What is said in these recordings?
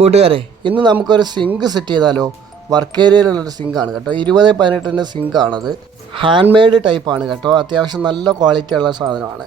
കൂട്ടുകാരെ, ഇന്ന് നമുക്കൊരു സിങ്ക് സെറ്റ് ചെയ്താലോ? വർക്ക് ഏരിയയിലുള്ളൊരു സിങ്കാണ് കേട്ടോ. 2018 സിങ്കാണത്. ഹാൻഡ് മെയ്ഡ് ടൈപ്പാണ് കേട്ടോ. അത്യാവശ്യം നല്ല ക്വാളിറ്റി ഉള്ള സാധനമാണ്.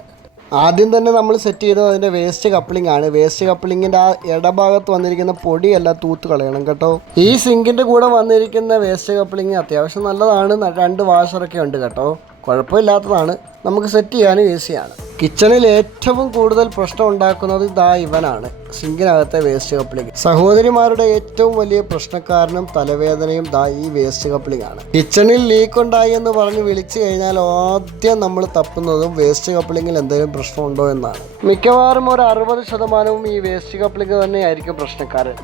ആദ്യം തന്നെ നമ്മൾ സെറ്റ് ചെയ്തത് അതിൻ്റെ വേസ്റ്റ് കപ്ലിംഗ് ആണ്. വേസ്റ്റ് കപ്ലിങ്ങിൻ്റെ ആ ഇടഭാഗത്ത് വന്നിരിക്കുന്ന പൊടിയെല്ലാം തൂത്ത് കളയണം കേട്ടോ. ഈ സിങ്കിൻ്റെ കൂടെ വന്നിരിക്കുന്ന വേസ്റ്റ് കപ്ലിങ് അത്യാവശ്യം നല്ലതാണ്. 2 വാഷറൊക്കെ ഉണ്ട് കേട്ടോ. കുഴപ്പമില്ലാത്തതാണ്. നമുക്ക് സെറ്റ് ചെയ്യാനും ഈസിയാണ്. കിച്ചണിൽ ഏറ്റവും കൂടുതൽ പ്രശ്നം ഉണ്ടാക്കുന്നത് ഇവനാണ്, സിങ്കിനകത്തെ വേസ്റ്റ് കപ്ലിംഗ്. സഹോദരിമാരുടെ ഏറ്റവും വലിയ പ്രശ്നക്കാരനും തലവേദനയും ഈ വേസ്റ്റ് കപ്ലിംഗ് ആണ്. കിച്ചണിൽ ലീക്ക് ഉണ്ടായി എന്ന് പറഞ്ഞ് വിളിച്ചു കഴിഞ്ഞാൽ ആദ്യം നമ്മൾ തപ്പുന്നതും വേസ്റ്റ് കപ്ലിങ്ങിൽ എന്തെങ്കിലും പ്രശ്നമുണ്ടോ എന്നാണ്. മിക്കവാറും ഒരു 60% ഈ വേസ്റ്റ് കപ്ലിംഗ് തന്നെയായിരിക്കും പ്രശ്നക്കാരൻ.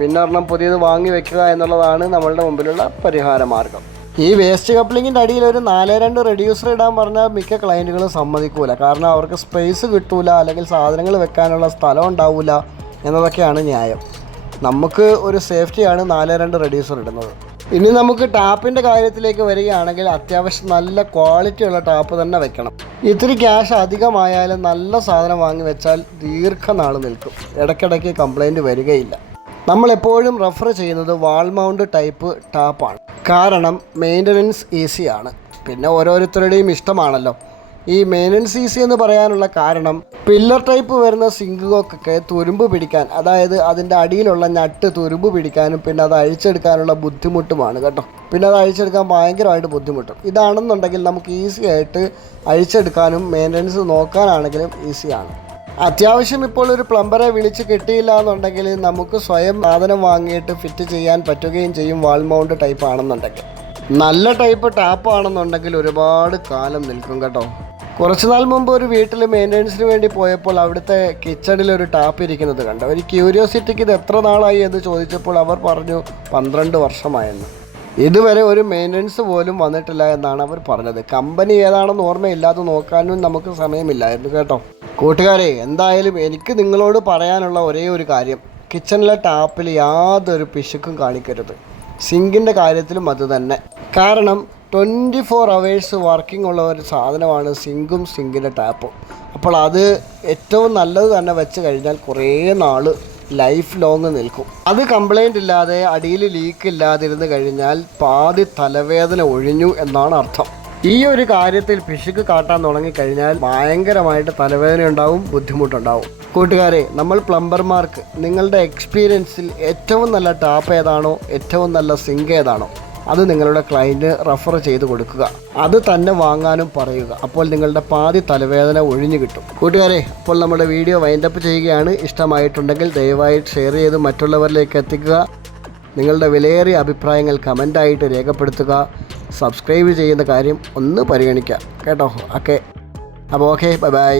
പിന്നെ പുതിയത് വാങ്ങി വെക്കുക എന്നുള്ളതാണ് നമ്മളുടെ മുമ്പിലുള്ള പരിഹാര മാർഗം. ഈ വേസ്റ്റ് കപ്ലിങ്ങിൻ്റെ അടിയിൽ ഒരു 4-2 റെഡ്യൂസർ ഇടാൻ പറഞ്ഞാൽ മിക്ക ക്ലയൻറ്റുകളും സമ്മതിക്കൂല. കാരണം അവർക്ക് സ്പേസ് കിട്ടൂല, അല്ലെങ്കിൽ സാധനങ്ങൾ വെക്കാനുള്ള സ്ഥലം ഉണ്ടാവില്ല എന്നതൊക്കെയാണ് ന്യായം. നമുക്ക് ഒരു സേഫ്റ്റിയാണ് 4-2 റെഡ്യൂസർ ഇടുന്നത്. ഇനി നമുക്ക് ടാപ്പിൻ്റെ കാര്യത്തിലേക്ക് വരികയാണെങ്കിൽ അത്യാവശ്യം നല്ല ക്വാളിറ്റിയുള്ള ടാപ്പ് തന്നെ വെക്കണം. ഇത്തിരി ക്യാഷ് അധികമായാലും നല്ല സാധനം വാങ്ങി വെച്ചാൽ ദീർഘനാൾ നിൽക്കും. ഇടയ്ക്കിടയ്ക്ക് കംപ്ലൈൻറ്റ് വരികയില്ല. നമ്മളെപ്പോഴും റെഫർ ചെയ്യുന്നത് വാൾ മൗണ്ട് ടൈപ്പ് ടാപ്പാണ്. കാരണം മെയിൻ്റനൻസ് ഈസിയാണ്. പിന്നെ ഓരോരുത്തരുടെയും ഇഷ്ടമാണല്ലോ. ഈ മെയിൻ്റനൻസ് ഈസി എന്ന് പറയാനുള്ള കാരണം പില്ലർ ടൈപ്പ് വരുന്ന സിങ്കുകൾക്കൊക്കെ തുരുമ്പ് പിടിക്കാൻ, അതായത് അതിൻ്റെ അടിയിലുള്ള നട്ട് തുരുമ്പ് പിടിക്കാനും പിന്നെ അത് അഴിച്ചെടുക്കാനുള്ള ബുദ്ധിമുട്ടുമാണ് കേട്ടോ. പിന്നെ അത് അഴിച്ചെടുക്കാൻ ഭയങ്കരമായിട്ട് ബുദ്ധിമുട്ടും. ഇതാണെന്നുണ്ടെങ്കിൽ നമുക്ക് ഈസി ആയിട്ട് അഴിച്ചെടുക്കാനും മെയിൻ്റനൻസ് നോക്കാനാണെങ്കിലും ഈസിയാണ്. അത്യാവശ്യം ഇപ്പോൾ ഒരു പ്ലംബറെ വിളിച്ച് കിട്ടിയില്ല എന്നുണ്ടെങ്കിൽ നമുക്ക് സ്വയം സാധനം വാങ്ങിയിട്ട് ഫിറ്റ് ചെയ്യാൻ പറ്റുകയും ചെയ്യും. വാൾ മൗണ്ട് ടൈപ്പ് ആണെന്നുണ്ടെങ്കിൽ. നല്ല ടൈപ്പ് ടാപ്പ് ആണെന്നുണ്ടെങ്കിൽ ഒരുപാട് കാലം നിൽക്കും കേട്ടോ. കുറച്ച് നാൾ മുമ്പ് ഒരു വീട്ടിൽ മെയിൻ്റനൻസിന് വേണ്ടി പോയപ്പോൾ അവിടുത്തെ കിച്ചണിൽ ഒരു ടാപ്പ് ഇരിക്കുന്നത് കണ്ടു. ഒരു ക്യൂരിയോസിറ്റിക്ക് ഇത് എത്ര നാളായി എന്ന് ചോദിച്ചപ്പോൾ അവർ പറഞ്ഞു 12 വർഷമായെന്ന്. ഇതുവരെ ഒരു മെയിൻ്റനൻസ് പോലും വന്നിട്ടില്ല എന്നാണ് അവർ പറഞ്ഞത്. കമ്പനി ഏതാണെന്ന് ഓർമ്മയില്ലാതെ നോക്കാനും നമുക്ക് സമയമില്ലായിരുന്നു കേട്ടോ. കൂട്ടുകാരെ, എന്തായാലും എനിക്ക് നിങ്ങളോട് പറയാനുള്ള ഒരേ ഒരു കാര്യം, കിച്ചണിലെ ടാപ്പിൽ യാതൊരു പിശുക്കും കാണിക്കരുത്. സിങ്കിൻ്റെ കാര്യത്തിലും അത് തന്നെ. കാരണം 24 hours വർക്കിംഗ് ഉള്ള ഒരു സാധനമാണ് സിങ്കും സിങ്കിൻ്റെ ടാപ്പും. അപ്പോൾ അത് ഏറ്റവും നല്ലത് തന്നെ വെച്ച് കഴിഞ്ഞാൽ കുറേ നാൾ ലൈഫ് ലോങ് നിൽക്കും. അത് കംപ്ലൈൻ്റ് ഇല്ലാതെ അടിയിൽ ലീക്ക് ഇല്ലാതിരുന്ന് കഴിഞ്ഞാൽ പാതി തലവേദന ഒഴിഞ്ഞു എന്നാണ് അർത്ഥം. ഈ ഒരു കാര്യത്തിൽ പിശുക്ക് കാട്ടാൻ തുടങ്ങിക്കഴിഞ്ഞാൽ ഭയങ്കരമായിട്ട് തലവേദന ഉണ്ടാവും, ബുദ്ധിമുട്ടുണ്ടാവും. കൂട്ടുകാരെ, നമ്മൾ പ്ലംബർമാർക്ക് നിങ്ങളുടെ എക്സ്പീരിയൻസിൽ ഏറ്റവും നല്ല ടാപ്പ് ഏതാണോ, ഏറ്റവും നല്ല സിങ്ക് ഏതാണോ, അത് നിങ്ങളുടെ ക്ലയൻറ്റ് റെഫർ ചെയ്ത് കൊടുക്കുക. അത് തന്നെ വാങ്ങാനും പറയുക. അപ്പോൾ നിങ്ങളുടെ പാതി തലവേദന ഒഴിഞ്ഞു കിട്ടും. കൂട്ടുകാരെ, അപ്പോൾ നമ്മുടെ വീഡിയോ വൈൻഡപ്പ് ചെയ്യുകയാണ്. ഇഷ്ടമായിട്ടുണ്ടെങ്കിൽ ദയവായി ഷെയർ ചെയ്ത് മറ്റുള്ളവരിലേക്ക് എത്തിക്കുക. നിങ്ങളുടെ വിലയേറിയ അഭിപ്രായങ്ങൾ കമൻ്റായിട്ട് രേഖപ്പെടുത്തുക. സബ്സ്ക്രൈബ് ചെയ്യുന്ന കാര്യം ഒന്ന് പരിഗണിക്കാം കേട്ടോ. അപ്പോൾ ഓക്കെ, ബൈ.